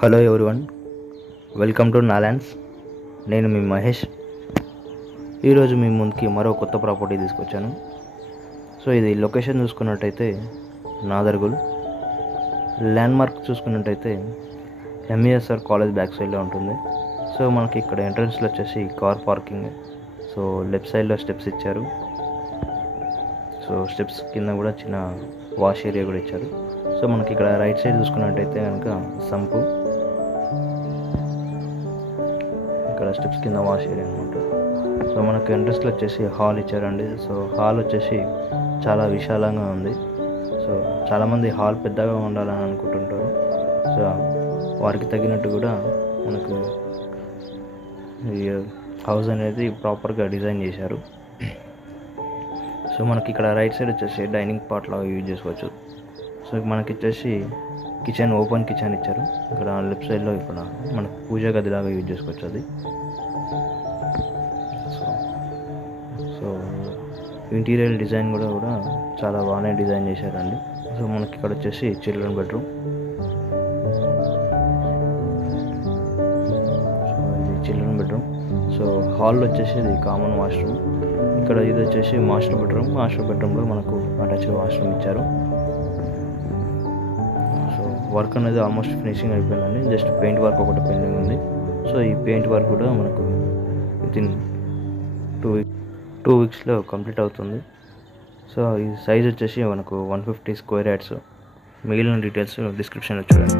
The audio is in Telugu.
హలో ఎవ్రీవన్, వెల్కమ్ టు నాలాండ్స్. నేను మీ మహేష్. ఈరోజు మీ ముందుకి మరో కొత్త ప్రాపర్టీ తీసుకొచ్చాను. సో ఇది లొకేషన్ చూసుకున్నట్టయితే నాదర్గుల్. ల్యాండ్మార్క్ చూసుకున్నట్టయితే ఎంఈఎస్ఆర్ కాలేజ్ బ్యాక్ సైడ్లో ఉంటుంది. సో మనకి ఇక్కడ ఎంట్రన్స్లో వచ్చేసి కార్ పార్కింగ్. సో లెఫ్ట్ సైడ్లో స్టెప్స్ ఇచ్చారు. సో స్టెప్స్ కింద కూడా చిన్న వాష్ ఏరియా కూడా ఇచ్చారు. సో మనకి ఇక్కడ రైట్ సైడ్ చూసుకున్నట్టయితే కనుక సంపు, ఇక్కడ స్టెప్స్ కింద వాష్ ఏరియా అనమాట. సో మనకు ఎంట్రన్స్లో వచ్చేసి హాల్ ఇచ్చారండి. సో హాల్ వచ్చేసి చాలా విశాలంగా ఉంది. సో చాలామంది హాల్ పెద్దగా ఉండాలని అనుకుంటుంటారు. సో వారికి తగినట్టు కూడా మనకు ఈ హౌస్ అనేది ప్రాపర్గా డిజైన్ చేశారు. సో మనకి ఇక్కడ రైట్ సైడ్ వచ్చేసి డైనింగ్ పార్ట్ లాగా యూజ్ చేసుకోవచ్చు. సో మనకి వచ్చేసి కిచెన్, ఓపెన్ కిచెన్ ఇచ్చారు. ఇక్కడ లెఫ్ట్ సైడ్లో ఇక్కడ మనకు పూజా గదిలాగా యూజ్ చేసుకోవచ్చు అది. సో ఇంటీరియర్ డిజైన్ కూడా చాలా బాగానే డిజైన్ చేశారండి. సో మనకి ఇక్కడ వచ్చేసి చిల్డ్రన్ బెడ్రూమ్. సో ఇది చిల్డ్రన్ బెడ్రూమ్. సో హాల్ వచ్చేసి ఇది కామన్ వాష్రూమ్. ఇక్కడ ఇది వచ్చేసి మాస్టర్ బెడ్రూమ్. మాస్టర్ బెడ్రూమ్లో మనకు అటాచ్డ్ వాష్రూమ్ ఇచ్చారు. సో వర్క్ అనేది ఆల్మోస్ట్ ఫినిషింగ్ అయిపోయిందండి. జస్ట్ పెయింట్ వర్క్ ఒకటి పెండింగ్ ఉంది. సో ఈ పెయింట్ వర్క్ కూడా మనకు వితిన్ 2 వీక్స్లో కంప్లీట్ అవుతుంది. సో ఈ సైజ్ వచ్చేసి మనకు 150 స్క్వేర్ యార్డ్స్. మిగిలిన డీటెయిల్స్ డిస్క్రిప్షన్లో చూడండి.